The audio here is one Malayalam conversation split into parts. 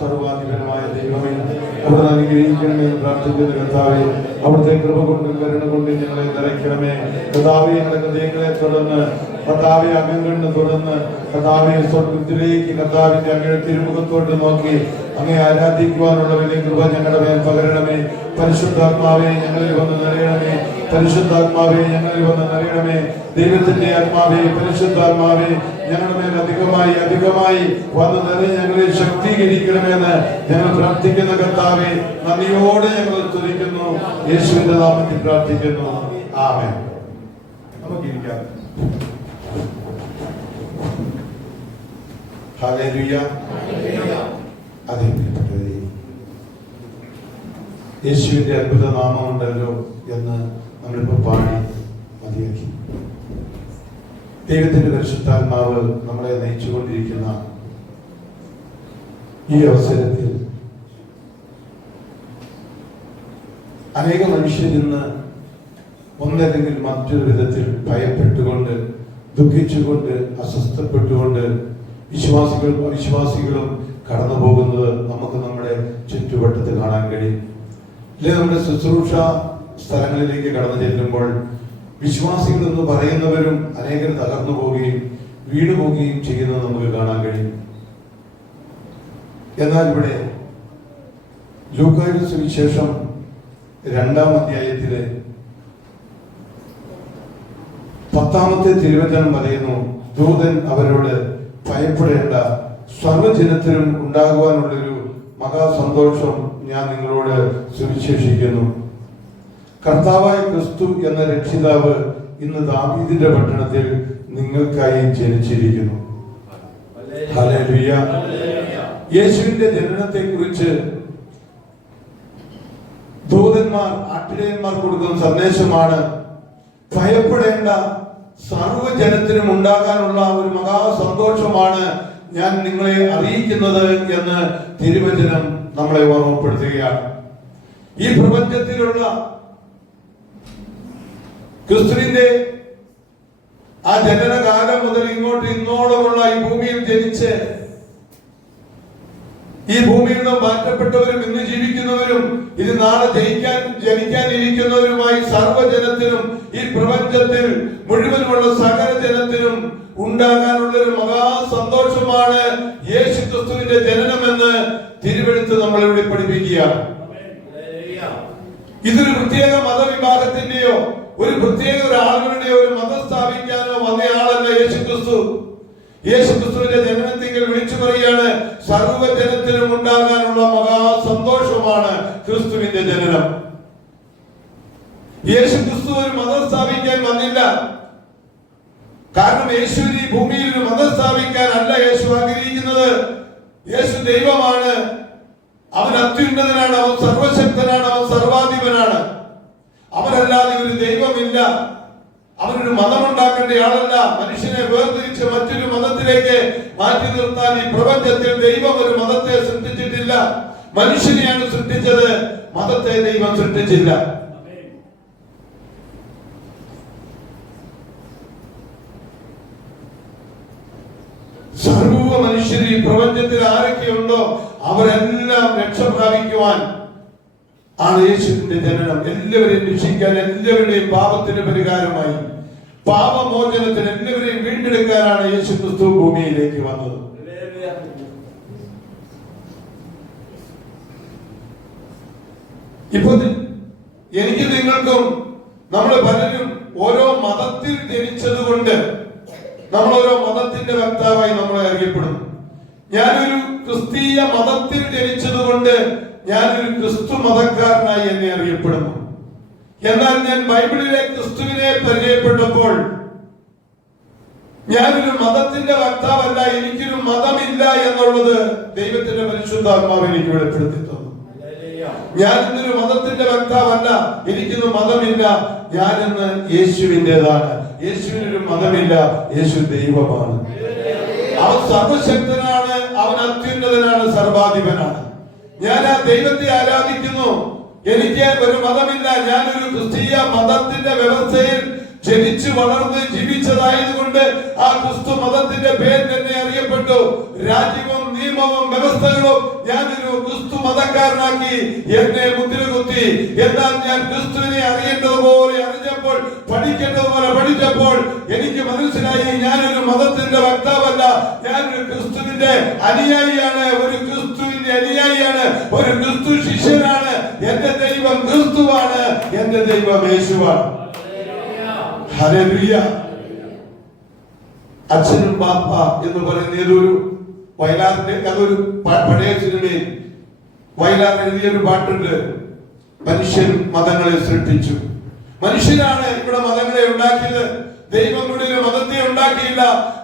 സർവാധിപനായ ദൈവമേ, അവിടുന്ന് അനുഗ്രഹിക്കണമെന്ന് പ്രാർത്ഥിക്കുന്ന കർത്താവേ, അവിടുത്തെ കൃപ കൊണ്ടും കരുണ കൊണ്ടും ഞങ്ങളെ നിറയ്ക്കണമേ. കർത്താവേ, ഞങ്ങളുടെ ഹൃദയങ്ങളെ തുറന്ന് കർത്താവെ അകങ്കണ്ണ് തുറന്ന് കർത്താവെ സ്വർഗ്ഗത്തിലേക്ക് കർത്താവിന്റെ അങ്ങയുടെ തിരുമുഖത്തോട്ട് നോക്കി അങ്ങേ ആരാധിക്കുവാനുള്ള വലിയ കൃപ ഞങ്ങളുടെ മേൽ പകരണമേ. പരിശുദ്ധാത്മാവെ ഞങ്ങളിൽ വന്ന് നിറയണമേ. പരിശുദ്ധാത്മാവെ ഞങ്ങളിൽ വന്ന് നിറയണമേ. ദൈവത്തിന്റെ ആത്മാവെ, പരിശുദ്ധാത്മാവെ ഞങ്ങളുടെ മേൽ അധികമായി അധികമായി വന്ന് നിറയെ ഞങ്ങളെ ശക്തീകരിക്കണമെന്ന് ഞങ്ങൾ പ്രാർത്ഥിക്കുന്ന കർത്താവെ, നന്ദിയോടെ ഞങ്ങൾ സ്തുതിക്കുന്നു. യേശുവിന്റെ നാമത്തിൽ പ്രാർത്ഥിക്കുന്നു. ആമേൻ. നമുക്കിരിക്കാം. ഹല്ലേലൂയ. അതേ പ്രിയപ്പെട്ടവരെ, യേശുവിന്റെ അത്ഭുത നാമമുണ്ടല്ലോ എന്ന് നമ്മളിപ്പോൾ പാടി മതിയാക്കി. ദൈവത്തിന്റെ പരിശുദ്ധാത്മാവ് നമ്മളെ നയിച്ചുകൊണ്ടിരിക്കുന്ന ഈ അവസരത്തിൽ അനേക മനുഷ്യർ ഇന്ന് ഒന്നല്ലെങ്കിൽ മറ്റൊരു വിധത്തിൽ ഭയപ്പെട്ടുകൊണ്ട്, ദുഃഖിച്ചുകൊണ്ട്, അസ്വസ്ഥപ്പെട്ടുകൊണ്ട് വിശ്വാസികളും കടന്നു പോകുന്നത് നമുക്ക് നമ്മുടെ ചുറ്റുവട്ടത്തിൽ കാണാൻ കഴിയും. അല്ലെ, നമ്മുടെ ശുശ്രൂഷ സ്ഥലങ്ങളിലേക്ക് കടന്നു ചെല്ലുമ്പോൾ വിശ്വാസികൾ എന്ന് പറയുന്നവരും അനേകർ തകർന്നു പോവുകയും വീണു പോവുകയും ചെയ്യുന്നത് നമുക്ക് കാണാൻ കഴിയും. എന്നാൽ ഇവിടെ ലൂക്കായുടെ സുവിശേഷം 2-ാം അധ്യായത്തിലെ 10-ാമത്തെ തിരുവചനം പറയുന്നു, ദൂതൻ അവരോട് ഭയപ്പെടേണ്ട, സർവ്വജനത്തിനും ഉണ്ടാകുവാനുള്ളൊരു മഹാസന്തോഷം ഞാൻ നിങ്ങളോട് സുവിശേഷിക്കുന്നു. കർത്താവായ ക്രിസ്തു എന്ന രക്ഷിതാവ് ഇന്ന് ദാവീദിന്റെ പട്ടണത്തിൽ നിങ്ങൾക്കായി ജനിച്ചിരിക്കുന്നു. ഹല്ലേലൂയ. യേശുവിന്റെ ജനനത്തെ കുറിച്ച് ദൂതന്മാർ ആട്ടിടയന്മാർ കൊടുക്കുന്ന സന്ദേശമാണ്, ഭയപ്പെടേണ്ട, സർവ്വജനത്തിനും ഉണ്ടാകാനുള്ള ഒരു മഹാസന്തോഷമാണ് ഞാൻ നിങ്ങളെ അറിയിക്കുന്നത് എന്ന് തിരുവചനം നമ്മളെ ഓർമ്മപ്പെടുത്തുകയാണ്. ഈ പ്രപഞ്ചത്തിലുള്ള ക്രിസ്തുവിന്റെ ആ ജനനകാലം മുതൽ ഇന്നോളമുള്ള ഈ ഭൂമിയിൽ ജനിച്ച് ഈ ഭൂമിയിൽ നിന്ന് മാറ്റപ്പെട്ടവരും ഇന്ന് ജീവിക്കുന്നവരും ഇത് നാളെ ജനിക്കാനിരിക്കുന്നവരുമായി സർവ്വജനത്തിനും ഈ പ്രപഞ്ചത്തിൽ മുഴുവനുമുള്ള സകല ജനത്തിനും ഉണ്ടാകാനുള്ള ഒരു മഹാസന്തോഷമാണ് യേശു ക്രിസ്തുവിന്റെ ജനനമെന്ന് തിരുവെഴുത്ത് നമ്മളിവിടെ പഠിപ്പിക്കുകയാണ്. ഇതൊരു പ്രത്യേക മതവിഭാഗത്തിന്റെയോ ഒരു പ്രത്യേക ഒരാളുകളുടെയോ ഒരു മതം സ്ഥാപിക്കാനോ വന്നയാളല്ല യേശു ക്രിസ്തു. യേശു ക്രിസ്തുവിന്റെ ജനനത്തിൽ വിളിച്ചു പറയാണ്, സർവ്വജനത്തിനും ഉണ്ടാകാനുള്ള മഹാസന്തോഷമാണ് ക്രിസ്തുവിന്റെ ജനനം. യേശു ക്രിസ്തു ഒരു മതം സ്ഥാപിക്കാൻ വന്നില്ല. കാരണം യേശുവിന് ഈ ഭൂമിയിൽ ഒരു മതം സ്ഥാപിക്കാനല്ല യേശു ആഗ്രഹിക്കുന്നത്. യേശു ദൈവമാണ്, അവൻ അത്യുന്നതനാണ്, അവൻ സർവശക്തനാണ്, അവൻ സർവാധിപനാണ്. അവനല്ലാതെ ഒരു ദൈവമില്ല. അവനൊരു മതമുണ്ടാക്കേണ്ട ആളല്ല. മനുഷ്യനെ വേർതിരിച്ച് മറ്റൊരു മതത്തിലേക്ക് മാറ്റി നിർത്താൻ ഈ പ്രപഞ്ചത്തിൽ ദൈവം ഒരു മതത്തെ സൃഷ്ടിച്ചിട്ടില്ല. മനുഷ്യനെയാണ് സൃഷ്ടിച്ചത്, മതത്തെ ദൈവം സൃഷ്ടിച്ചില്ല. സർവ്വ മനുഷ്യർ ഈ പ്രപഞ്ചത്തിൽ ആരൊക്കെയുണ്ടോ അവരെല്ലാം രക്ഷ പ്രാപിക്കുവാൻ ആണ് യേശുവിന്റെ ജനനം. എല്ലാവരെയും രക്ഷിക്കാൻ, എല്ലാവരുടെയും പാപത്തിന് പരിഹാരമായി, പാപമോചനത്തിന് എല്ലാവരെയും വീണ്ടെടുക്കാനാണ് യേശു ക്രിസ്തു ഭൂമിയിലേക്ക് വന്നത്. ഇപ്പൊ എനിക്ക് നിങ്ങൾക്കും നമ്മൾ പലരും ഓരോ മതത്തിൽ ജനിച്ചത് കൊണ്ട് നമ്മൾ ഓരോ മതത്തിന്റെ വക്താവായി നമ്മളെ അറിയപ്പെടുന്നു. ഞാനൊരു ക്രിസ്തീയ മതത്തിൽ ജനിച്ചത് കൊണ്ട് ഞാനൊരു ക്രിസ്തു മതക്കാരനായി എന്നെ അറിയപ്പെടുന്നു. എന്നാൽ ഞാൻ ബൈബിളിലെ ക്രിസ്തുവിനെ പരിചയപ്പെട്ടപ്പോൾ ഞാനൊരു മതത്തിന്റെ വക്താവല്ല, എനിക്കൊരു മതമില്ല എന്നുള്ളത് ദൈവത്തിന്റെ പരിശുദ്ധാത്മാവ് എനിക്ക് വെളിപ്പെടുത്തി തന്നു. ഞാൻ ഇന്നൊരു മതത്തിന്റെ വക്താവല്ല, എനിക്കൊന്നും മതമില്ല, ഞാനിന്ന് യേശുവിൻ്റെതാണ്. യേശുവിനൊരു മതമില്ല, യേശു ദൈവമാണ്. അവൻ സർവശക്തനാണ്, അവൻ അത്യുന്നതനാണ്, സർവാധിപനാണ്. ഞാൻ ആ ദൈവത്തെ ആരാധിക്കുന്നു. എനിക്ക് ഒരു മതമില്ല. ഞാനൊരു ക്രിസ്തീയ മതത്തിന്റെ വ്യവസ്ഥയിൽ ജനിച്ചു വളർന്ന് ജീവിച്ചതായതുകൊണ്ട് ആ ക്രിസ്തു മതത്തിന്റെ പേര് തന്നെ അറിയപ്പെട്ടു. രാജ്യവും നിയമവും വ്യവസ്ഥകളും ഞാനൊരു ക്രിസ്തു മതക്കാരനാക്കി എന്നെ മുദ്ര കുത്തി. എന്നാൽ ഞാൻ ക്രിസ്തുവിനെ അറിയേണ്ടതുപോലെ അറിഞ്ഞപ്പോൾ, പഠിക്കേണ്ടതുപോലെ പഠിച്ചപ്പോൾ എനിക്ക് മനസ്സിലായി ഞാനൊരു മതത്തിന്റെ വക്താവല്ല, ഞാനൊരു ക്രിസ്തുവിന്റെ അനുയായിയാണ്, ഒരു ക്രിസ്തുവിന്റെ അനുയായിയാണ്, ഒരു ക്രിസ്തു ശിഷ്യനാണ്. എന്റെ ദൈവം ക്രിസ്തുവാണ്, എന്റെ ദൈവം യേശുവാണ്. ഹല്ലേലൂയ. അച്ഛനും ബാപ്പ എന്ന് പറയുന്ന ഏതൊരു വയലാറിന്റെ അതൊരു പഴയ സിനിമയിൽ വയലാർ എഴുതിയൊരു പാട്ടുണ്ട്. മനുഷ്യൻ മതങ്ങളെ സൃഷ്ടിച്ചു. മനുഷ്യനാണ് ഇവിടെ മതങ്ങളെ ഉണ്ടാക്കിയത്. ദൈവം ഇവിടെ ഒരു മതത്തെ ഉണ്ടാക്കിയില്ല.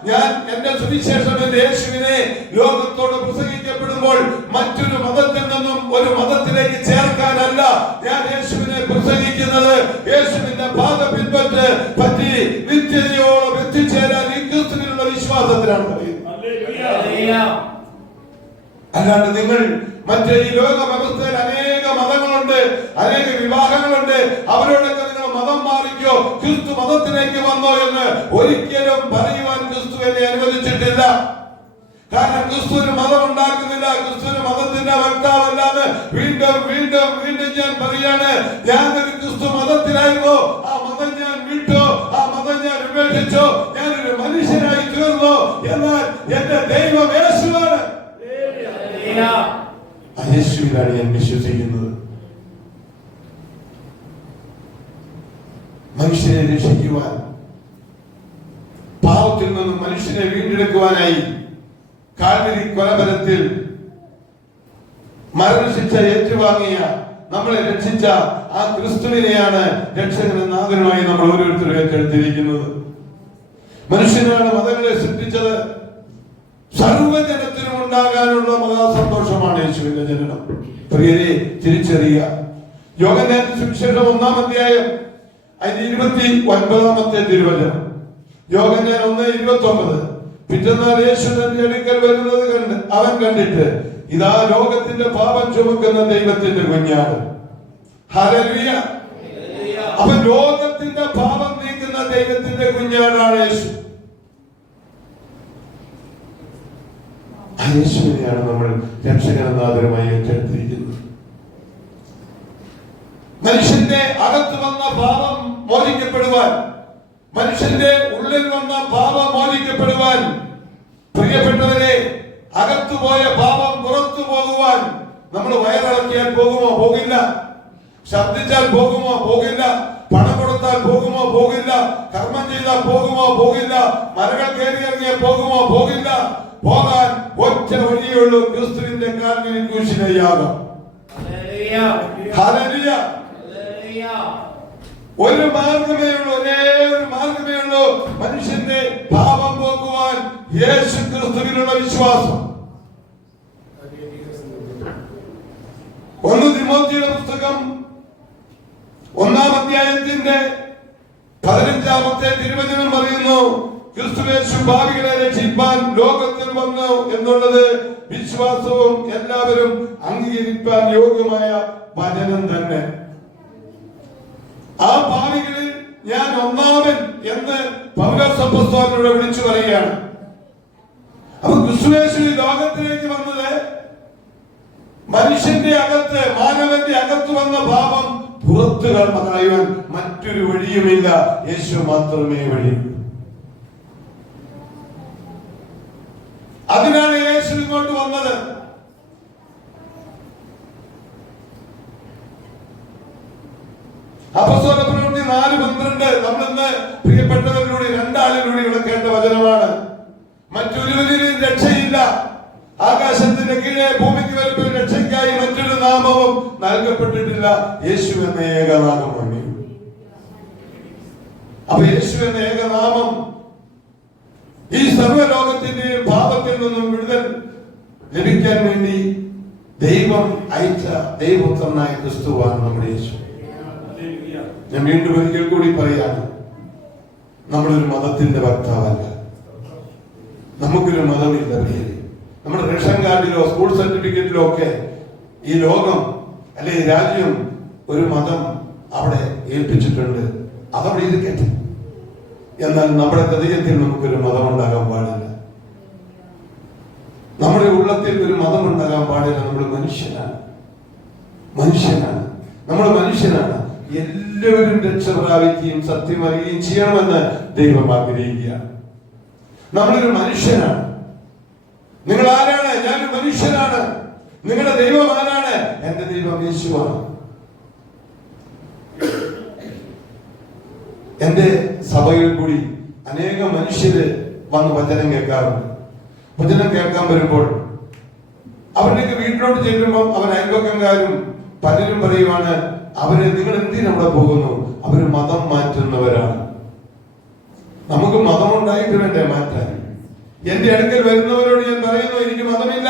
ഞാൻ എന്റെ സുവിശേഷം എന്റെ യേശുവിനെ ലോകത്തോട് പ്രസംഗിക്കപ്പെടുമ്പോൾ മറ്റൊരു മതത്തിൽ നിന്നും ഒരു മതത്തിലേക്ക് ചേർക്കാനല്ല ഞാൻ യേശുവിനെ പ്രസംഗിക്കുന്നത്. യേശുവിന്റെ പാത പറ്റി നിത്യതയോളം എത്തിച്ചേരാൻ ഈ ക്രിസ്തുവിനുള്ള വിശ്വാസത്തിലാണ് പറയുന്നത്. അല്ലാണ്ട് നിങ്ങൾ മറ്റേ ഈ ലോക വ്യവസ്ഥയിൽ അനേക മതങ്ങളുണ്ട്, അനേക വിവാഹങ്ങളുണ്ട്, അവരോടൊക്കെ നിങ്ങൾ മതം മാറിക്കോ, ക്രിസ്തു മതത്തിലേക്ക് വന്നോ എന്ന് ഒരിക്കലും പറയുവാൻ ക്രിസ്തു എന്നെ അനുവദിച്ചിട്ടില്ല. കാരണം ക്രിസ്തു ഒരു മതം ഉണ്ടാക്കുന്നില്ല, ക്രിസ്തു ഒരു മതത്തിന്റെ വക്താവല്ലാന്ന് വീണ്ടും വീണ്ടും വീണ്ടും ഞാൻ പറയാണ്. ഞാനൊരു ക്രിസ്തു മതത്തിലായിരുന്നോ, ആ മതം ഞാൻ വിട്ടോ, ആ മതം ഞാൻ ഉപേക്ഷിച്ചോ, ഞാനൊരു മനുഷ്യനായി തീർന്നു. എന്നാൽ എന്റെ ദൈവം യേശുവാണ്. ആ യേശുവിലാണ് ഞാൻ വിശ്വസിക്കുന്നത്. മനുഷ്യനെ രക്ഷിക്കുവാൻ, പാപത്തിൽ നിന്നും മനുഷ്യനെ വീണ്ടെടുക്കുവാനായി കാൽവരി കൊലമരത്തിൽ മരണശിക്ഷ ഏറ്റുവാങ്ങിയ, നമ്മളെ രക്ഷിച്ച ആ ക്രിസ്തുവിനെയാണ് രക്ഷകനും നാഥനുമായി നമ്മൾ ഓരോരുത്തരും ഏറ്റെടുത്തിരിക്കുന്നത്. മനുഷ്യനാണ് മതങ്ങളെ സൃഷ്ടിച്ചത്. സർവ്വജനത്തിനും ഉണ്ടാകാനുള്ള മഹാസന്തോഷമാണ് യേശുവിന്റെ ജനനം. പ്രിയരെ, തിരിച്ചറിയുക. യോഹന്നാന്റെ സുവിശേഷം 1-ാം അധ്യായം അതിന്റെ 29-ാമത്തെ തിരുവചനം. യോഹന്നാൻ 1:29. പിറ്റന്നാൾ യേശു തന്റെ അടുക്കൽ വരുന്നത് കണ്ട് അവൻ കണ്ടിട്ട്, ഇതാ ലോകത്തിന്റെ പാപം ചുമക്കുന്ന ദൈവത്തിന്റെ കുഞ്ഞാണ്. ഹല്ലേലൂയ. അപ്പൊ ലോകത്തിന്റെ പാപം നീക്കുന്ന ദൈവത്തിന്റെ കുഞ്ഞാടാണ് യേശു. യേശുവിനെയാണ് നമ്മൾ രക്ഷകനാഥനുമായി ഏറ്റെടുത്തിരിക്കുന്നത്. മനുഷ്യന്റെ അകത്ത് വന്ന പാപം മോചിക്കപ്പെടുവാൻ, മനുഷ്യന്റെ ഉള്ളിൽ വന്ന പാപം മോചിക്കപ്പെടുവാൻ, പ്രിയപ്പെട്ടവരെ, അകത്തുപോയ പാപം പുറത്തു പോകുവാൻ നമ്മൾ വയറിളക്കിയാൽ പോകുമോ? പോകില്ല. ശബ്ദിച്ചാൽ പോകുമോ? പോകില്ല. പണം കൊടുത്താൽ പോകുമോ? പോകില്ല. കർമ്മം ചെയ്താൽ പോകുമോ? പോകില്ല. മരങ്ങൾ കയറി ഇറങ്ങിയാൽ പോകുമോ? പോകില്ല. പോകാൻ ഒറ്റ വഴിയുള്ളൂ, ക്രിസ്തുവിന്റെ കാൽവരി ക്രൂശിലെ യാഗം. ഹല്ലേലൂയ. ഒരു മാർഗമേ ഉള്ളൂ, ഒരേ ഒരു മാർഗമേ ഉള്ളൂ മനുഷ്യന്റെ പാപം പോകുവാൻ, യേശു ക്രിസ്തുവിലുള്ള വിശ്വാസം. 1 തിമോത്തിയുടെ പുസ്തകം 1-ാം അധ്യായത്തിന്റെ 15-ാമത്തെ തിരുവചനം പറയുന്നു, ക്രിസ്തുയേശു ഭാവികളെ രക്ഷിപ്പാൻ ലോകത്തിൽ വന്നു എന്നുള്ളത് വിശ്വാസവും എല്ലാവരും അംഗീകരിക്കാൻ യോഗ്യമായ വചനം തന്നെ. ആ ഭാവികളിൽ ഞാൻ ഒന്നാമൻ എന്ന് പൗലോസ് അപ്പോസ്തലൻ വിളിച്ചു പറയുകയാണ്. അപ്പൊ ക്രിസ്തുയേശു ലോകത്തിലേക്ക് വന്നത് മനുഷ്യന്റെ അകത്ത്, മാനവന്റെ അകത്ത് വന്ന പാപം പുറത്തു കളയാൻ മറ്റൊരു വഴിയുമില്ല, യേശു മാത്രമേ വഴിയുള്ളൂ. അതിനാണ് യേശു ഇങ്ങോട്ട് വന്നത്. അപ്പോസ്തലപ്രവൃത്തി 4:12 നമ്മളിന്ന് പ്രിയപ്പെട്ടവരിലൂടെ 2 ആളിലൂടെ ഇവിടെ കേട്ട വചനമാണ്. മറ്റൊരുവരിലും രക്ഷയില്ല, ആകാശത്തിന്റെ കീഴെ ഭൂമിക്ക് വരുമ്പോൾ രക്ഷയ്ക്കായി മറ്റൊരു നാമവും നൽകപ്പെട്ടിട്ടില്ല, യേശു എന്ന ഏകനാമം. അപ്പൊ യേശു എന്ന ഏകനാമം ഈ സർവ്വലോകത്തിന്റെയും പാപത്തിൽ നിന്നും വിടുതൽ ലഭിക്കാൻ വേണ്ടി ദൈവം അയച്ച ദൈവപുത്രനായ ക്രിസ്തുവാണ് നമ്മുടെ യേശു. ഞാൻ വീണ്ടും ഒരിക്കൽ കൂടി പറയാണ്, നമ്മളൊരു മതത്തിന്റെ വക്താവല്ല, നമുക്കൊരു മതമില്ല. നമ്മുടെ റേഷൻ കാർഡിലോ സ്കൂൾ സർട്ടിഫിക്കറ്റിലോ ഒക്കെ ഈ ലോകം അല്ലെ ഈ രാജ്യം ഒരു മതം അവിടെ ഏൽപ്പിച്ചിട്ടുണ്ട്, അതവിടെ ഇരിക്കട്ടെ. എന്നാൽ നമ്മുടെ ഹൃദയത്തിൽ നമുക്കൊരു മതം ഉണ്ടാകാൻ പാടില്ല. നമ്മുടെ ഉള്ളത്തിൽ ഒരു മതം ഉണ്ടാകാൻ പാടില്ല. നമ്മൾ മനുഷ്യനാണ്, നമ്മൾ മനുഷ്യനാണ്. എല്ലാവരും രക്ഷ പ്രാപിക്കുകയും സത്യം അറിയുകയും ചെയ്യണമെന്ന് ദൈവം ആഗ്രഹിക്കുകയാണ്. നമ്മളൊരു മനുഷ്യനാണ്. നിങ്ങൾ ആരാണ്? ഞാനൊരു മനുഷ്യനാണ്. നിങ്ങളുടെ ദൈവം ആരാണ്? എന്റെ ദൈവം യേശുവാണ്. എന്റെ സഭയിൽ കൂടി അനേകം മനുഷ്യര് വന്ന് വചനം കേൾക്കാറുണ്ട്. വചനം കേൾക്കാൻ വരുമ്പോൾ അവരുടെയൊക്കെ വീട്ടിലോട്ട് ചെല്ലുമ്പോൾ അവർ അയൽവക്കംകാരും പലരും പറയുവാണ്, അവര് നിങ്ങൾ എന്തിനവിടെ പോകുന്നു? അവര് മതം മാറ്റുന്നവരാണ്. നമുക്ക് മതം ഉണ്ടായിട്ട് വേണ്ടേ മാറ്റാൻ? എന്റെ അടുക്കൽ വരുന്നവരോട് ഞാൻ പറയുന്നു, എനിക്ക് മതമില്ല.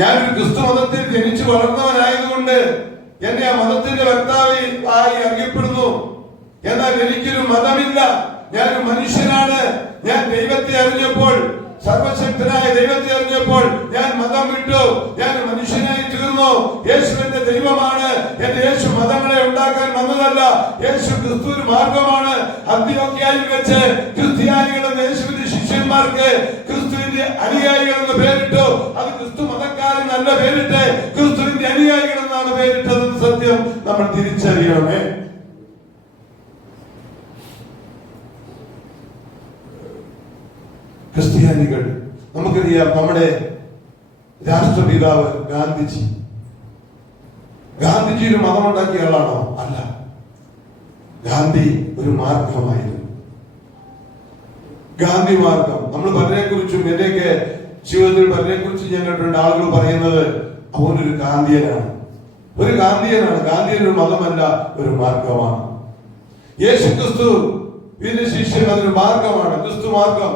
ഞാനൊരു ക്രിസ്തു മതത്തിൽ ജനിച്ചു വളർന്നവനായതുകൊണ്ട് എന്നെ ആ മതത്തിന്റെ വക്താവ് ആയി അറിയപ്പെടുന്നു. എന്നാൽ എനിക്കൊരു മതമില്ല. ഞാനൊരു മനുഷ്യനാണ്. ഞാൻ ദൈവത്തെ അറിഞ്ഞപ്പോൾ, സർവശക്തനായ ദൈവത്തെ അറിഞ്ഞപ്പോൾ ഞാൻ മതം വിട്ടു. ഞാൻ മനുഷ്യനായി തീർന്നു. യേശു എന്റെ ദൈവമാണ്. എന്റെ യേശു മതങ്ങളെ ഉണ്ടാക്കാൻ വന്നതല്ല. യേശു ക്രിസ്തു ഒരു മാർഗമാണ്. അന്ത്യോക്യയിൽ വെച്ച് ക്രിസ്ത്യാനികളെന്ന് യേശുവിന്റെ ശിഷ്യന്മാർക്ക് ക്രിസ്തുവിന്റെ അനുയായികൾ എന്ന് പേരിട്ടു. അത് ക്രിസ്തു മതക്കാരൻ നല്ല പേരിട്ട് ക്രിസ്തുവിന്റെ അനുയായികൾ എന്നാണ് പേരിട്ടതെന്ന് സത്യം നമ്മൾ തിരിച്ചറിയണമേ. ക്രിസ്ത്യാനികൾ, നമുക്കറിയാം, നമ്മുടെ രാഷ്ട്രപിതാവ് ഗാന്ധിജി ഒരു മതമുണ്ടാക്കിയ ആളാണോ? അല്ല. ഗാന്ധി ഒരു മാർഗമായിരുന്നു. ഗാന്ധി മാർഗം. നമ്മൾ പലരെ കുറിച്ചും എന്റെയൊക്കെ ജീവിതത്തിൽ പലരെ കുറിച്ചും ഞാൻ കേട്ടിട്ടുണ്ട്. ആളുകൾ പറയുന്നത് അവനൊരു ഗാന്ധിയനാണ്. ഗാന്ധിയൻ ഒരു മതമല്ല, ഒരു മാർഗമാണ്. യേശു ക്രിസ്തു ശിഷ്യൻ അതൊരു മാർഗമാണ്. ക്രിസ്തു മാർഗം.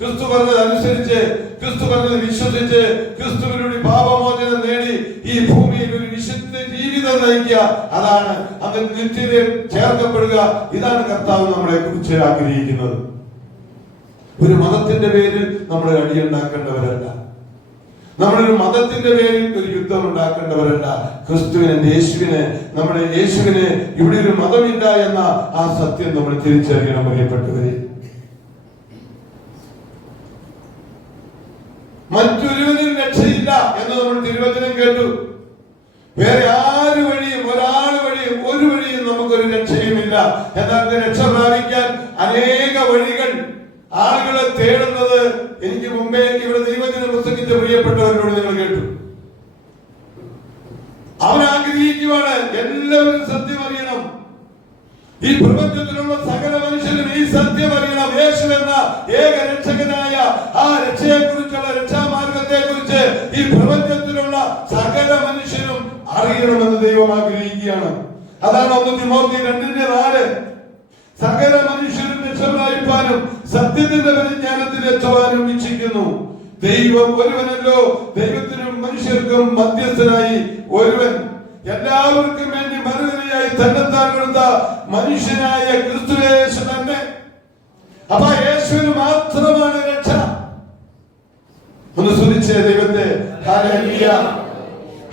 ക്രിസ്തു പറഞ്ഞത് അനുസരിച്ച്, ക്രിസ്തു പറഞ്ഞത് വിശ്വസിച്ച്, ക്രിസ്തുവിലൂടെ പാപമോചനം നേടി ഈ ഭൂമിയിൽ ഒരു വിശുദ്ധ ജീവിതം നയിക്കുക. അതാണ് അതിൽ നിത്യതയിൽ ചേർക്കപ്പെടുക. ഇതാണ് കർത്താവ് നമ്മളെ കുറിച്ച് ആഗ്രഹിക്കുന്നത്. ഒരു മതത്തിന്റെ പേരിൽ നമ്മൾ അടിയുണ്ടാക്കേണ്ടവരല്ല. നമ്മളൊരു മതത്തിന്റെ പേരിൽ ഒരു യുദ്ധം ഉണ്ടാക്കേണ്ടവരല്ല. യേശുവിന് നമ്മുടെ യേശുവിന് ഇവിടെ ഒരു മതമില്ല എന്ന ആ സത്യം നമ്മൾ തിരിച്ചറിയണം. പ്രിയപ്പെട്ടവരെ, മറ്റൊരുവനും രക്ഷയില്ല എന്ന് നമ്മൾ തിരുവചനം കേട്ടു. വേറെ ആര് വഴിയും ഒരാൾ വഴിയും ഒരു വഴിയും നമുക്കൊരു രക്ഷയുമില്ല. എന്നാൽ രക്ഷ പ്രാപിക്കാൻ അനേക വഴികൾ ആളുകളെ തേടുന്നത് എനിക്ക് മുമ്പേ ഇവിടെ ദൈവത്തിനെ പ്രസംഗിച്ച പ്രിയപ്പെട്ടവരോട് നിങ്ങൾ കേട്ടു. അവൻ ആഗ്രഹിക്കുവാണ് എല്ലാവരും സത്യം അറിയണം. ഈ പ്രപഞ്ചത്തിലുള്ള സകല മനുഷ്യരും ഈ സത്യം അറിയണം. യേശു എന്ന ഏക രക്ഷകനായ ആ രക്ഷയെ കുറിച്ചുള്ള രക്ഷാമാർഗത്തെ കുറിച്ച് ഈ പ്രപഞ്ചത്തിലുള്ള സകല മനുഷ്യരും അറിയണമെന്ന് ദൈവം ആഗ്രഹിക്കുകയാണ്. അതാണ് 1 തിമോത്തി 2:4. സകല മനുഷ്യരും രക്ഷപ്രാപിപ്പാനും സത്യത്തിന്റെ പരിജ്ഞാനത്തിൽ എത്തുവാനും ഇച്ഛിക്കുന്നു. ദൈവം ഒരുവനല്ലോ, ദൈവത്തിനും മനുഷ്യർക്കും മധ്യസ്ഥനായി ഒരുവൻ, എല്ലാവർക്കും വേണ്ടി മറുപടിയായി തന്നെത്താൻ കൊടുത്ത മനുഷ്യനായ ക്രിസ്തു യേശു തന്നെ. അപ്പൊ യേശുവിന് മാത്രമാണ് രക്ഷ. ഒന്ന് സ്തുതിച്ചേ ദൈവത്തെ. Hallelujah,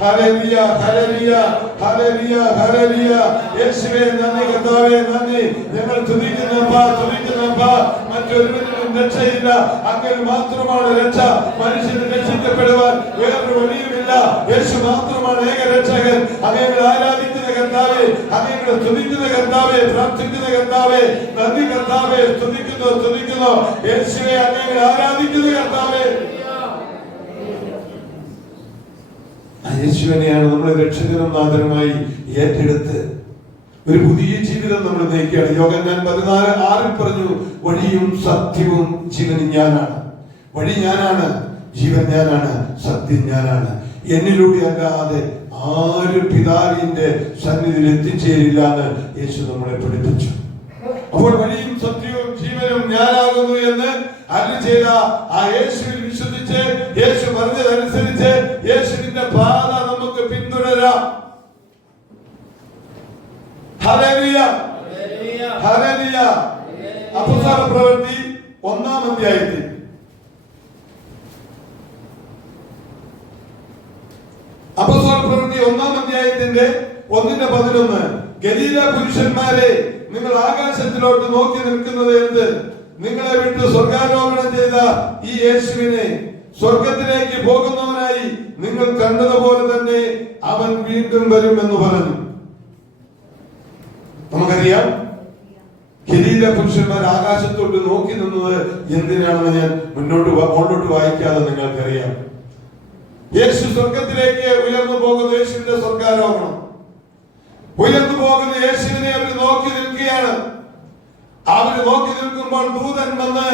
hallelujah, hallelujah, hallelujah, hallelujah. യേശുവേ നന്ദി, കർത്താവേ നന്ദി. ഞങ്ങൾ തുതിക്കുന്നപ്പ മറ്റൊരുവനും രക്ഷയില്ല. അങ്ങനെ മാത്രമാണ് രക്ഷ. മനുഷ്യന് രക്ഷിക്കപ്പെടുവാൻ വേറൊരു വഴിയുമില്ല. യേശു മാത്രമാണ് ഏക രക്ഷകൻ. അങ്ങയെ ആരാധിക്കുന്ന കർത്താവേ, അങ്ങയെ സ്തുതിക്കുന്ന കർത്താവേ, പ്രാർത്ഥിക്കുന്ന കർത്താവേ, നന്ദി കർത്താവേ, സ്തുതിക്കുന്നു. യേശുവേ അങ്ങയെ ആരാധിക്കുന്ന കർത്താവേ. യേശുവിനെയാണ് നമ്മൾ രക്ഷകനും നാഥനുമായി ഏറ്റെടുത്ത് ഒരു പുതിയ ജീവിതം നമ്മൾ നയിക്കുകയാണ്. യോഹന്നാൻ 14:6 പറഞ്ഞു, വഴിയും സത്യവും ജീവനും ഞാനാണ്. വഴി ഞാനാണ്, ജീവൻ ഞാനാണ്, സത്യം ഞാനാണ്. എന്നിലൂടെ അല്ലാതെ ആരും പിതാവിന്റെ സന്നിധിയിൽ എത്തിച്ചേരില്ല എന്ന് യേശു നമ്മളെ പഠിപ്പിച്ചു. അപ്പോൾ വഴിയും സത്യവും ജീവനും ഞാനാകുന്നു എന്ന് അരുളി ചെയ്ത ആ യേശുവിൽ വിശ്വസിച്ച്, യേശു പറഞ്ഞതനുസരിച്ച് യേശുവിന്റെ പാത നമുക്ക് പിന്തുടരാം. Hallelujah, hallelujah. അപ്പോസ്തലപ്രവൃത്തി 1-ാം അധ്യായത്തിൽ അപ്പോസ്തലപ്രവൃത്തി 1-ാം അധ്യായത്തിന്റെ 1-11 ഗലീല പുരുഷന്മാരെ, നിങ്ങൾ ആകാശത്തിലോട്ട് നോക്കി നിൽക്കുന്നത് എന്ത്? നിങ്ങളെ വിട്ട് സ്വർഗാരോഹണം ചെയ്ത ഈ യേശുവിനെ സ്വർഗത്തിലേക്ക് പോകുന്നവനായി നിങ്ങൾ കണ്ടതുപോലെ തന്നെ അവൻ വീണ്ടും വരുമെന്ന് പറഞ്ഞു. നമുക്കറിയാം, കിരീട പുരുഷന്മാർ ആകാശത്തോട്ട് നോക്കി നിന്നത് എന്തിനാണെന്ന് ഞാൻ മുന്നോട്ട് വായിക്കാതെ നിങ്ങൾക്കറിയാം. യേശു സ്വർഗത്തിലേക്ക് ഉയർന്നു പോകുന്ന യേശുവിന്റെ സ്വർഗാരോഹണം, ഉയർന്നു പോകുന്ന യേശുവിനെ അവർ നോക്കി നിൽക്കുകയാണ്. അവർ നോക്കി നിൽക്കുമ്പോൾ ദൂതൻ വന്ന്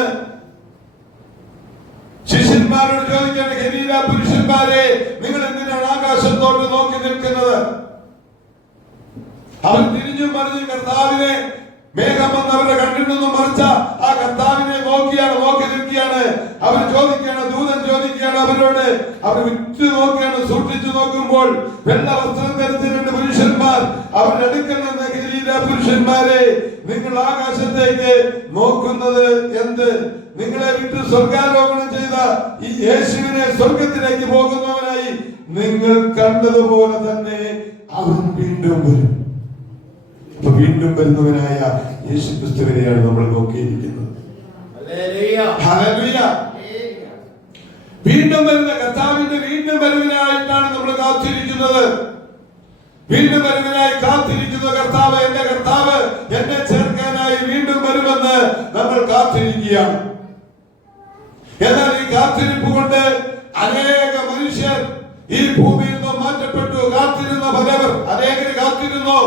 ശിഷ്യന്മാരോട് ചോദിക്കാണ്, ഗലീല പുരുഷന്മാരെ, നിങ്ങൾ എന്തിനാണ് ആകാശത്തോട്ട് നോക്കി നിൽക്കുന്നത്? അവർ തിരിഞ്ഞും മറിഞ്ഞും കർത്താവിനെ, മേഘം വന്ന് അവരുടെ കണ്ണിൽ നിന്നും മറിച്ച ആ കർത്താവിനെ നോക്കി നിൽക്കുകയാണ്. അവർ ചോദിക്കുകയാണ്, ദൂതൻ ചോദിക്കുകയാണ് അവരോട്. അവർ വിറ്റു നോക്കുകയാണ്. സൂക്ഷിച്ചു നോക്കുമ്പോൾ വെള്ള വസ്ത്രം ധരിച്ച രണ്ട് പുരുഷന്മാർ അവരുടെ അടുക്കൽ നിന്ന്, ഗലീല പുരുഷന്മാരെ, നിങ്ങൾ ആകാശത്തേക്ക് നോക്കുന്നത് എന്ത്? നിങ്ങളെ വിട്ട് സ്വർഗാരോഹണം ചെയ്ത ഈ യേശുവിനെ സ്വർഗത്തിലേക്ക് പോകുന്നവനായി നിങ്ങൾ കണ്ടതുപോലെ തന്നെ അവൻ വീണ്ടും വരും. വീണ്ടും വരുന്നവനായ യേശു ക്രിസ്തുവിനെയാണ് നമ്മൾ നോക്കിയിരിക്കുന്നത്. വീണ്ടും വരുന്ന കർത്താവിന്റെ വീണ്ടും വരവിനായിട്ടാണ് നമ്മൾ കാത്തിരിക്കുന്നത്. വീണ്ടും വരവിനായി കാത്തിരിക്കുന്ന കർത്താവ്, എന്റെ കർത്താവ് എന്നെ ചേർക്കാനായി വീണ്ടും വരുമെന്ന് നമ്മൾ കാത്തിരിക്കുകയാണ്. എന്നാൽ ഈ കാത്തിരിപ്പ് കൊണ്ട് അനേക മനുഷ്യർ ഈ ഭൂമിയിൽ നിന്നും മാറ്റപ്പെട്ടു. കാത്തിരുന്ന പലവർ, അനേകർ കാത്തിരുന്നു.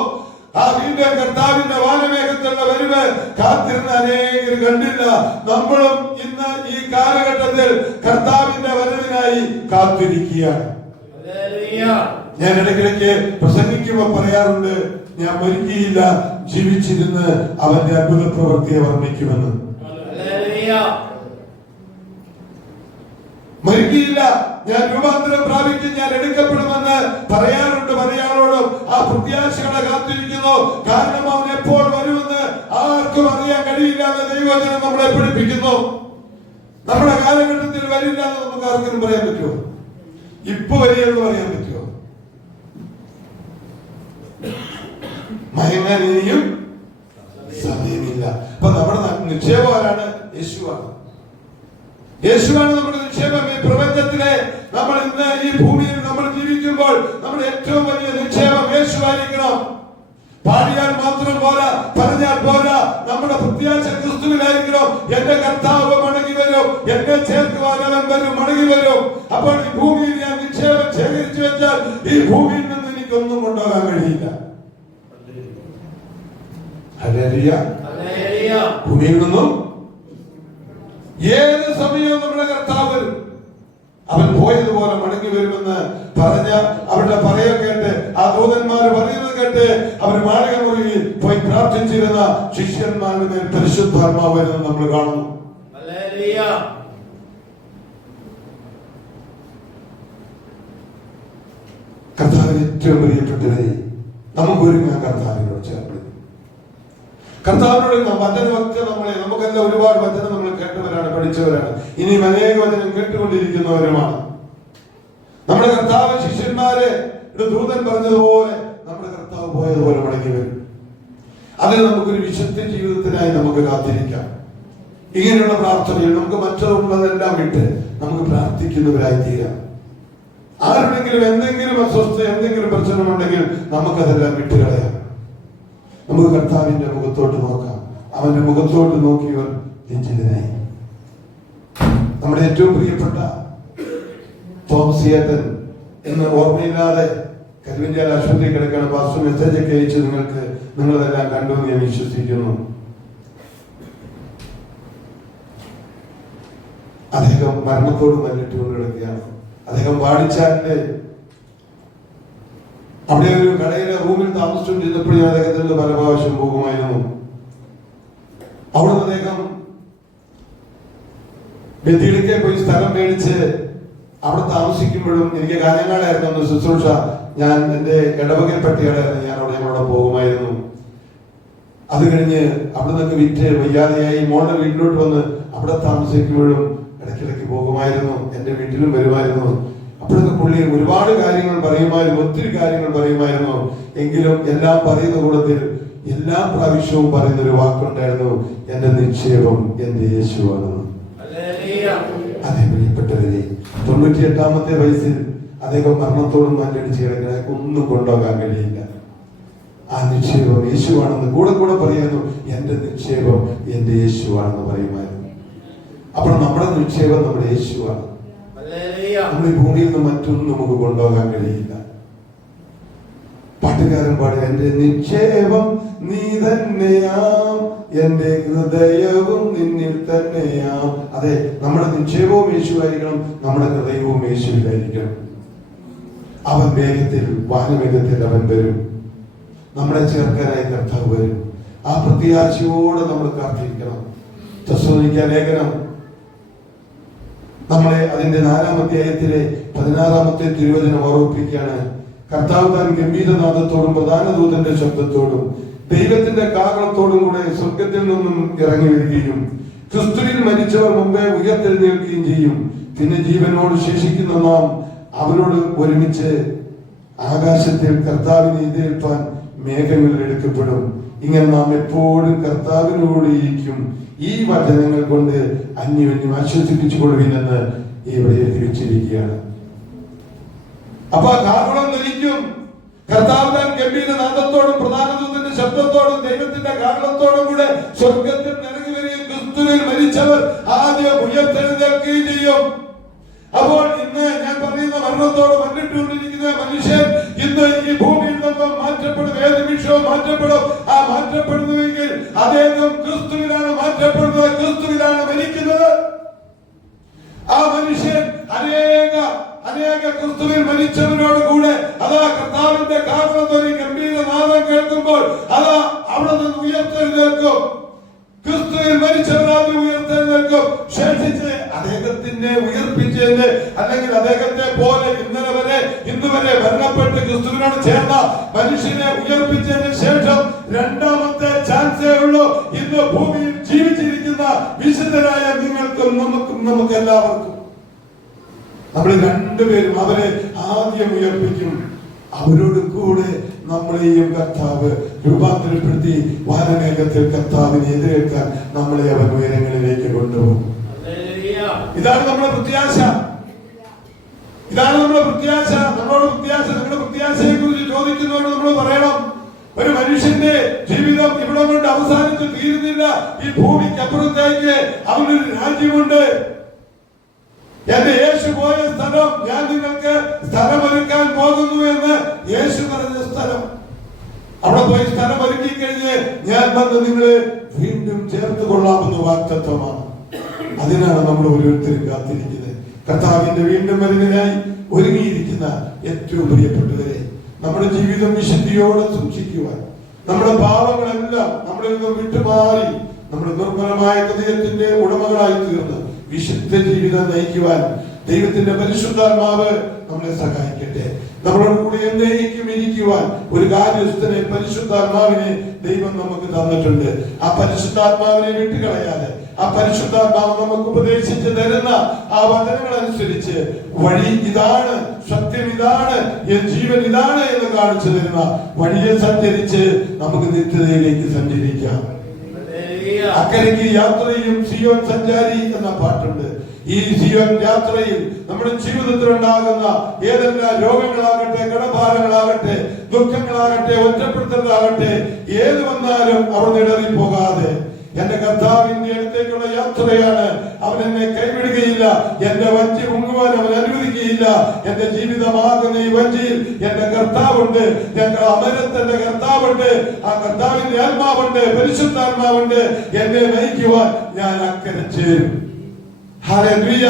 ആ വീണ്ടും കർത്താവിന്റെ വാനമേഘത്തിലുള്ള വരവ് കാത്തിരുന്ന അനേകർ കണ്ടില്ല. നമ്മളും ഇന്ന് ഈ കാലഘട്ടത്തിൽ കർത്താവിന്റെ വരവിനായി കാത്തിരിക്കുകയാണ്. ഞാൻ ഇടയ്ക്കിടയ്ക്ക് പ്രസംഗിക്കുമ്പോൾ പറയാറുണ്ട്, ഞാൻ മരിക്കുകയില്ല, ജീവിച്ചിരുന്ന് അവന്റെ അത്ഭുത പ്രവൃത്തിയെ വർണ്ണിക്കുമെന്ന്. മരിക്കുകയില്ല, ഞാൻ രൂപാന്തരം പ്രാപിക്കും, ഞാൻ എടുക്കപ്പെടുമെന്ന് പറയാറുണ്ട് പലയാളോടും. ആ പ്രത്യാശകളെ കാത്തിരിക്കുന്നു. കാരണം അവൻ എപ്പോൾ വരുമെന്ന് ആർക്കും അറിയാൻ കഴിയില്ല എന്ന് ദൈവവചനം നമ്മളെ പഠിപ്പിക്കുന്നു. നമ്മുടെ കാലഘട്ടത്തിൽ വരില്ല എന്ന് നമുക്ക് ആർക്കും പറയാൻ പറ്റുമോ? ഇപ്പൊ വരികയെന്ന് പറയാൻ പറ്റുമോ? മയങ്ങാൻ ഇനിയും സമയമില്ല. അപ്പൊ നമ്മുടെ നിക്ഷേപം ആരാണ്? യേശുവാണ്. യേശുവാണ് നമ്മുടെ നിക്ഷേപം. ഈ പ്രപഞ്ചത്തിലെ നമ്മൾ ഇന്ന് ഈ ഭൂമിയിൽ നമ്മൾ ജീവിക്കുമ്പോൾ നമ്മുടെ ഏറ്റവും വലിയ നിക്ഷേപം യേശുവായിരിക്കണം. പാടിയാൽ മാത്രം പോരാ, പറഞ്ഞാൽ പോരാ, നമ്മുടെ പ്രത്യാശ ക്രിസ്തുവിലായിരിക്കണം. എന്റെ കർത്താവ് മടങ്ങി വരും, എന്നെ ചേർക്കുവാൻ അവൻ വരും, മടങ്ങി വരും. അപ്പോൾ ഈ ഭൂമിയിൽ ഞാൻ നിക്ഷേപം ശേഖരിച്ചു വെച്ചാൽ ഈ ഭൂമിയിൽ നിന്ന് എനിക്കൊന്നും കൊണ്ടുപോകാൻ കഴിയില്ല. ഭൂമിയിൽ നിന്നും ഏത് സമയവും നമ്മുടെ കർത്താവ് വരും. അവൻ പോയതുപോലെ മടങ്ങി വരുമെന്ന് പറഞ്ഞ അവരുടെ പറയം കേട്ട്, ആ ദൂതന്മാർ പറയുന്നത് കേട്ട് അവർ മാളിക മുറിയിൽ പോയി പ്രാർത്ഥിച്ചിരുന്ന ശിഷ്യന്മാരുടെ മേൽ പരിശുദ്ധാത്മാവ് വരുന്നത് നമ്മൾ കാണുന്നു. കർത്താവിന് ഏറ്റവും പ്രിയപ്പെട്ടവരെ, നമുക്ക് ഒരുങ്ങാൻ കർത്താവിനോട് ചേർന്ന് കർത്താവിനോട് വചനമൊക്കെ നമുക്കെല്ലാം ഒരുപാട് വചനം നമ്മൾ കേട്ടവരാണ്, പഠിച്ചവരാണ്, ഇനിയും അനേക വചനം കേട്ടുകൊണ്ടിരിക്കുന്നവരുമാണ്. നമ്മുടെ കർത്താവ് ശിഷ്യന്മാരെ ദൂതൻ പറഞ്ഞതുപോലെ നമ്മുടെ കർത്താവ് പോയതുപോലെ മടങ്ങി വരും. അതിന് നമുക്കൊരു വിശുദ്ധ ജീവിതത്തിനായി നമുക്ക് കാത്തിരിക്കാം. ഇങ്ങനെയുള്ള പ്രാർത്ഥനയിൽ നമുക്ക് മറ്റുള്ളതെല്ലാം വിട്ട് നമുക്ക് പ്രാർത്ഥിക്കുന്നവരായി തീരാം. ആരുടെങ്കിലും എന്തെങ്കിലും അസ്വസ്ഥ, എന്തെങ്കിലും പ്രശ്നമുണ്ടെങ്കിൽ നമുക്കതെല്ലാം വിട്ടുകളയാം. നമുക്ക് കർത്താവിന്റെ മുഖത്തോട്ട് നോക്കാം. അവന്റെ മുഖത്തോട്ട് നോക്കിയവർ രഞ്ജിതനായി. നമ്മുടെ ഏറ്റവും പ്രിയപ്പെട്ട തോമസിയേട്ടൻ എന്ന് ഓർമ്മയില്ലാതെ കരുവഞ്ചാൽ ആശുപത്രി കിടക്കാണ്. പാസ്റ്റർ മെസ്സേജ് ഒക്കെ അയച്ച് നിങ്ങളതെല്ലാം കണ്ടു എന്ന് ഞാൻ വിശ്വസിക്കുന്നു. അദ്ദേഹം മരണത്തോട് മല്ലിട്ടുകൊണ്ട് കിടക്കുകയാണ്. അദ്ദേഹം വാടിച്ചാലിന്റെ അവിടെ ഒരു കടയിലെ റൂമിൽ താമസിച്ചുകൊണ്ടിരുന്നപ്പോൾ ഞാൻ അദ്ദേഹത്തിന്റെ പല പ്രാവശ്യം പോകുമായിരുന്നു. അവിടുന്ന് അദ്ദേഹം ബദിയിലേക്ക് പോയി സ്ഥലം മേടിച്ച് അവിടെ താമസിക്കുമ്പോഴും എനിക്ക് കാഞ്ഞങ്ങാടായിരുന്നു ശുശ്രൂഷ. ഞാൻ എന്റെ ഇടവകയിൽപ്പെട്ടിയാടായിരുന്നു. ഞാൻ ഞങ്ങളവിടെ പോകുമായിരുന്നു. അത് കഴിഞ്ഞ് അവിടെ നിന്നൊക്കെ വിറ്റ് വയ്യാതെയായി മോളുടെ വീട്ടിലോട്ട് വന്ന് അവിടെ താമസിക്കുമ്പോഴും ഇടയ്ക്കിടയ്ക്ക് പോകുമായിരുന്നു. എന്റെ വീട്ടിലും വരുമായിരുന്നു. അപ്പോഴൊക്കെ പുള്ളി ഒരുപാട് കാര്യങ്ങൾ പറയുമായിരുന്നു, ഒത്തിരി കാര്യങ്ങൾ പറയുമായിരുന്നു. എങ്കിലും എല്ലാം പറയുന്ന കൂട്ടത്തിൽ എല്ലാ പ്രാവശ്യവും പറയുന്ന ഒരു വാക്കുണ്ടായിരുന്നു, എന്റെ നിക്ഷേപം എന്റെ യേശുവാണെന്ന്. അതേ പ്രിയപ്പെട്ടവരെ, 98-ാമത്തെ വയസ്സിൽ അദ്ദേഹം മരണത്തോടും മല്ലടിച്ച് കിടക്കുന്ന ഒന്നും കൊണ്ടുപോകാൻ കഴിയില്ല. ആ നിക്ഷേപം യേശുവാണെന്ന് കൂടെ പറയുന്നു, എന്റെ നിക്ഷേപം എന്റെ യേശുവാണെന്ന് പറയുമായിരുന്നു. അപ്പോൾ നമ്മുടെ നിക്ഷേപം നമ്മുടെ യേശുവാണ്. നമ്മുടെ ഈ ഭൂമിയിൽ നിന്ന് മറ്റൊന്നും നമുക്ക് കൊണ്ടുപോകാൻ കഴിയില്ല. പാട്ടുകാരൻ പാടുക, എന്റെ നിക്ഷേപം നീ തന്നെയാം, എന്റെ ഹൃദയവും നിന്നിൽ തന്നെയാം. അതെ, നമ്മുടെ നിക്ഷേപവും യേശുവായിരിക്കണം, നമ്മുടെ ഹൃദയവും യേശുവിലായിരിക്കണം. അവൻ വേഗത്തിൽ, വാനവേഗത്തിൽ അവൻ വരും. നമ്മളെ ചേർക്കാനായി കർത്താവ് വരും. ആ പ്രത്യാശയോടെ നമ്മൾ കാത്തിരിക്കണം. തെസ്സലോനിക്ക ലേഖനം നമ്മളെ അതിന്റെ 4-ാമത്തെ അധ്യായത്തിലെ 16-ാമത്തെ തിരുവചനം ഓർമ്മിപ്പിക്കുകയാണ്. കർത്താവ് താൻ ഗംഭീരനാദത്തോടും പ്രധാന ദൂതന്റെ ശബ്ദത്തോടും ദൈവത്തിന്റെ കാഹളത്തോടും കൂടെ സ്വർഗത്തിൽ നിന്നും ഇറങ്ങി വരികയും ക്രിസ്തുവിൽ മരിച്ചവർ മുമ്പേ ഉയർത്തെഴുന്നേൽക്കുകയും ചെയ്യും. പിന്നെ ജീവനോട് ശേഷിക്കുന്ന നാം അവരോട് ഒരുമിച്ച് ആകാശത്തിൽ കർത്താവിനെ എതിരേൽപ്പാൻ മേഘങ്ങളിൽ എടുക്കപ്പെടും. ഇങ്ങനെ നാം എപ്പോഴും കർത്താവിനോട് ഇരിക്കും. ഈ വചനങ്ങൾ കൊണ്ട് അന്യോന്യം ആശ്വസിപ്പിച്ചു കൊള്ളുവിനെന്ന് ഇവിടെ എഴുതി വെച്ചിരിക്കുകയാണ്. അപ്പൊ കാഹളം ധരിക്കും. കർത്താവ് താൻ ഗംഭീരനാദത്തോടും പ്രധാന ദൂതന്റെ ശബ്ദത്തോടും ദൈവത്തിന്റെ കാഹളത്തോടും കൂടെ സ്വർഗത്തിൽ ഇറങ്ങി വരികയും ക്രിസ്തുവിൽ മരിച്ചവർ ആദ്യം ഉയർത്തെഴുന്നേൽക്കുകയും ചെയ്യും. അപ്പോൾ ഇന്ന് ഞാൻ പറയുന്ന മരണത്തോട് മല്ലിട്ടുകൊണ്ടിരിക്കുന്ന മനുഷ്യൻ ഇന്ന് ഈ ഭൂമിയിൽ നിന്ന് മാറ്റപ്പെടും. ഏത് നിമിഷവും മാറ്റപ്പെടും. ആ മാറ്റപ്പെടുന്നുവെങ്കിൽ അദ്ദേഹം ക്രിസ്തുവിലാണ് മാറ്റപ്പെടുന്നത്, ക്രിസ്തുവിലാണ് മരിക്കുന്നത്. ആ മനുഷ്യൻ അനേക ക്രിസ്തുവിൽ മരിച്ചവരോട് കൂടെ അതാ കർത്താവിന്റെ കാഹളത്തൊരു ഗംഭീരനാദം കേൾക്കുമ്പോൾ അതാ അവിടെ നിന്ന് ഉയർത്തെഴുന്നേൽക്കും. ക്രിസ്തുവിൽ മരിച്ചവരാദ്യം ഉയർത്തെഴുന്നേൽക്കും. ശേഷിച്ച് അദ്ദേഹത്തിനെ ഉയർപ്പിച്ചതിന്റെ അല്ലെങ്കിൽ അദ്ദേഹത്തെ പോലെ ഇന്ന് വരെ മരണപ്പെട്ട് ക്രിസ്തുവിനോട് ചേർന്ന മനുഷ്യനെ ഉയർപ്പിച്ചതിന് ശേഷം രണ്ടാമത്തെ ചാൻസേ ഉള്ളൂ. ഇന്ന് ഭൂമിയിൽ ജീവിച്ചിരിക്കുന്ന വിശുദ്ധരായ നിങ്ങൾക്കും നമുക്ക് എല്ലാവർക്കും. നമ്മൾ രണ്ടുപേരും അവരെ ആദ്യം ഉയർപ്പിക്കും. അവരോട് കൂടെ നമ്മളെയും കർത്താവ് രൂപാന്തരപ്പെടുത്തി വാനമേഘത്തിൽ കർത്താവിനെ എതിരേൽക്കാൻ നമ്മളെ അവൻ ഉയരങ്ങളിലേക്ക് കൊണ്ടുപോകും. ഇതാണ് നമ്മുടെ പ്രത്യാശ. നിങ്ങളുടെ പ്രത്യാശയെ കുറിച്ച് ചോദിക്കുന്നതോട് നമ്മൾ പറയണം, ഒരു മനുഷ്യന്റെ ജീവിതം ഇവിടെ കൊണ്ട് അവസാനിച്ച് തീരുന്നില്ല. ഈ ഭൂമിക്കപ്പുറത്തേക്ക് അവനൊരു രാജ്യമുണ്ട്. എന്റെ യേശു പോയ സ്ഥലം, ഞാൻ നിങ്ങൾക്ക് സ്ഥലമൊരുക്കാൻ പോകുന്നു എന്ന് യേശു പറഞ്ഞ സ്ഥലം. അവിടെ പോയി സ്ഥലം ഒരുക്കി കഴിഞ്ഞ് ഞാൻ വന്ന് നിങ്ങളെ വീണ്ടും ചേർത്ത് കൊള്ളാമെന്ന വാഗ്ദത്തമാണ്. അതിനാണ് നമ്മൾ ഓരോരുത്തരും കാത്തിരിക്കുന്നത്. കർത്താവിന്റെ വീണ്ടും വരുന്നതിനായി ഒരുങ്ങിയിരിക്കുന്ന ഏറ്റവും പ്രിയപ്പെട്ടവരെ, നമ്മുടെ ജീവിതം വിശുദ്ധിയോടെ സൂക്ഷിക്കുവാൻ, നമ്മുടെ പാവങ്ങളെല്ലാം നമ്മളിൽ നിന്ന് വിട്ടുമാറി നമ്മുടെ നിർമ്മലമായ ഹൃദയത്തിന്റെ ഉടമകളായി തീർന്ന് വിശുദ്ധ ജീവിതം നയിക്കുവാൻ ദൈവത്തിന്റെ പരിശുദ്ധാത്മാവ് നമ്മളെ സഹായിക്കട്ടെ. നമ്മളോട് കൂടി എന്നേക്കും ഇരിക്കുവാൻ ഒരു കാര്യസ്ഥനെ, പരിശുദ്ധാത്മാവിനെ ദൈവം നമുക്ക് തന്നിട്ടുണ്ട്. ആ പരിശുദ്ധാത്മാവിനെ വിട്ടുകളയാതെ ആ പരിശുദ്ധാത്മാവ് നമുക്ക് ഉപദേശിച്ച് തരുന്ന ആ വചനങ്ങൾ അനുസരിച്ച് വഴി ഇതാണ്, സത്യം ഇതാണ്, ജീവൻ ഇതാണ് എന്ന് കാണിച്ചു തരുന്ന വഴിയെ സഞ്ചരിച്ച് നമുക്ക് നിത്യതയിലേക്ക് സഞ്ചരിക്കാം. അക്കരയ്ക്ക് യാത്രയും സിയോൻ സഞ്ചാരി എന്ന പാട്ടുണ്ട്. ഈ സിയോൻ യാത്രയിൽ നമ്മുടെ ജീവിതത്തിൽ ഉണ്ടാകുന്ന ഏതെല്ലാം രോഗങ്ങളാകട്ടെ, കടഭാരങ്ങളാകട്ടെ, ദുഃഖങ്ങളാകട്ടെ, ഒറ്റപ്പെടുത്തലാകട്ടെ, ഏത് വന്നാലും അവിടെ ഇടറിപ്പോകാതെ എന്റെ കർത്താവിന്റെ അടുത്തേക്കുള്ള യാത്രയാണ്. അവൻ എന്നെ കൈവിടുകയില്ല, എന്റെ വഞ്ചി മുങ്ങുവാൻ അവൻ അനുവദിക്കുകയില്ല. എന്റെ ജീവിതമാകുന്ന ഈ വഞ്ചിയിൽ എന്റെ കർത്താവുണ്ട്, ഞങ്ങൾ അമരത്തിന്റെ കർത്താവുണ്ട്. ആ കർത്താവിന്റെ ആത്മാവുണ്ട്, പരിശുദ്ധാത്മാവുണ്ട്. എന്നെ നയിക്കുവാൻ ഞാൻ അക്കരെ ചേരും. ഹല്ലേലൂയ.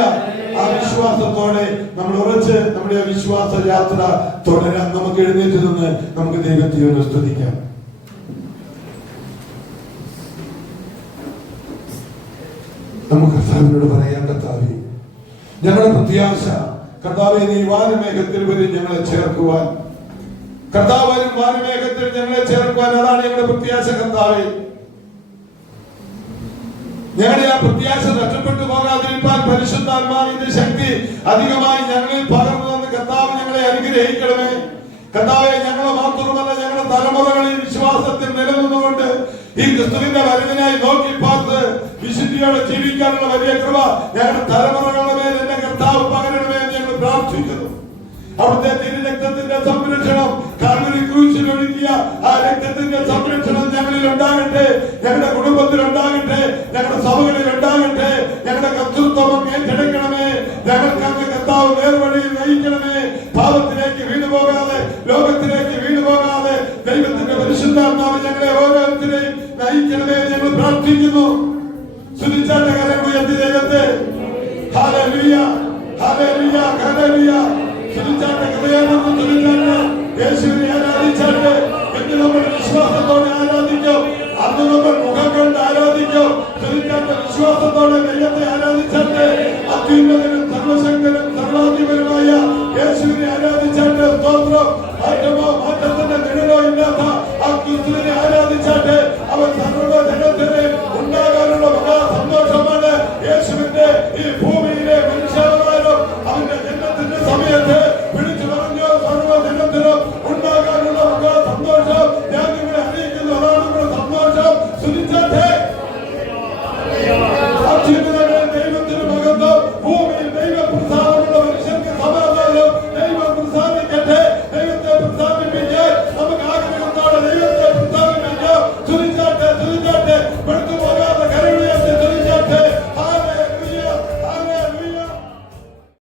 ആ വിശ്വാസത്തോടെ നമ്മൾ ഉറച്ച് നമ്മുടെ വിശ്വാസ യാത്ര തുടരാൻ നമുക്ക് എഴുന്നേറ്റ് നിന്ന് നമുക്ക് ദൈവത്തെ ഒന്ന് സ്തുതിക്കാം. നമുക്ക് കർത്താവിനോട് പറയാൻ, കർത്താവേ, ഞങ്ങളുടെ പ്രത്യാശ കർത്താവെ നീ വാനമേഘത്തിൽ വരെ ഞങ്ങളെ ചേർക്കുവാൻ, കർത്താവ് വാനമേഘത്തിൽ ഞങ്ങളെ ചേർക്കുവാൻ, അതാണ് ഞങ്ങളുടെ പ്രത്യാശ. കർത്താവെ, ഞങ്ങളുടെ ആ പ്രത്യാശ നഷ്ടപ്പെട്ടു പോകാതിരിക്കാൻ പരിശുദ്ധാത്മാവിന്റെ ശക്തി അധികമായി ഞങ്ങളിൽ പകർന്നു തന്ന് കർത്താവ് ഞങ്ങളെ അനുഗ്രഹിക്കണമേ. കർത്താവെ, ഞങ്ങളെ മാത്രമല്ല ഞങ്ങളുടെ തലമുറകളിൽ വിശ്വാസത്തിൽ നിലനിന്നുകൊണ്ട് ഈ ക്രിസ്തുവിന്റെ വരവിനായി നോക്കി പാർത്ത് വിശുദ്ധിയോടെ ജീവിക്കാനുള്ള വലിയ കൃപ ഞങ്ങളുടെ തലമുറകളുടെ മേൽ എന്റെ കർത്താവ് പകരണമേ എന്ന് ഞങ്ങൾ പ്രാർത്ഥിക്കുന്നു. അവിടുത്തെ തിരുരക്തത്തിന്റെ സംരക്ഷണം, കാൽവരി ക്രൂശിൽ ഒഴുകിയ ആ രക്തത്തിന്റെ സംരക്ഷണം ഞങ്ങളിൽ ഉണ്ടാകട്ടെ, ഞങ്ങളുടെ കുടുംബത്തിൽ ഉണ്ടാകട്ടെ, ഞങ്ങളുടെ സഭകളിൽ ഉണ്ടാകട്ടെ. ഞങ്ങളുടെ കർത്തൃത്വം ഏറ്റെടുക്കണമേ. ഞങ്ങൾക്ക് അങ്ങ് കർത്താവ് നേർവഴിയിൽ നയിക്കണമേ. പാപത്തിലേക്ക് വീണുപോകാതെ, ലോകത്തിലേക്ക് വീണുപോകാതെ ദൈവത്തിന്റെ പരിശുദ്ധാത്മാവ് ഞങ്ങളെ ഓരോരുത്തരെയും നയിക്കണമേ ഞങ്ങൾ പ്രാർത്ഥിക്കുന്നു. സ്തുതിച്ചാട്ടെ, കരങ്ങൾ ഉയർത്തി ദൈവത്തെ. Hallelujah, hallelujah, hallelujah. സ്തുതിച്ചാട്ടെ, ഹൃദയപൂർവ്വം സ്തുതിച്ചാട്ടെ, യേശുവിനെ ആരാധിച്ചാട്ടെ. എന്ന് നമ്മൾ വിശ്വാസത്തോടെ ആരാധിക്കും, അന്ന് നമ്മൾ മുഖം കൊണ്ട് ആരാധിക്കും. സ്തുതിച്ചാട്ടെ, വിശ്വാസത്തോടെ ദൈവത്തെ ആരാധിച്ചാട്ടെ. അത്യുന്നതനും സർവശക്തനും സർവാധിപനുമായ യേശുവിനെ ആരാധിച്ചാട്ടെ. സ്തോത്രം.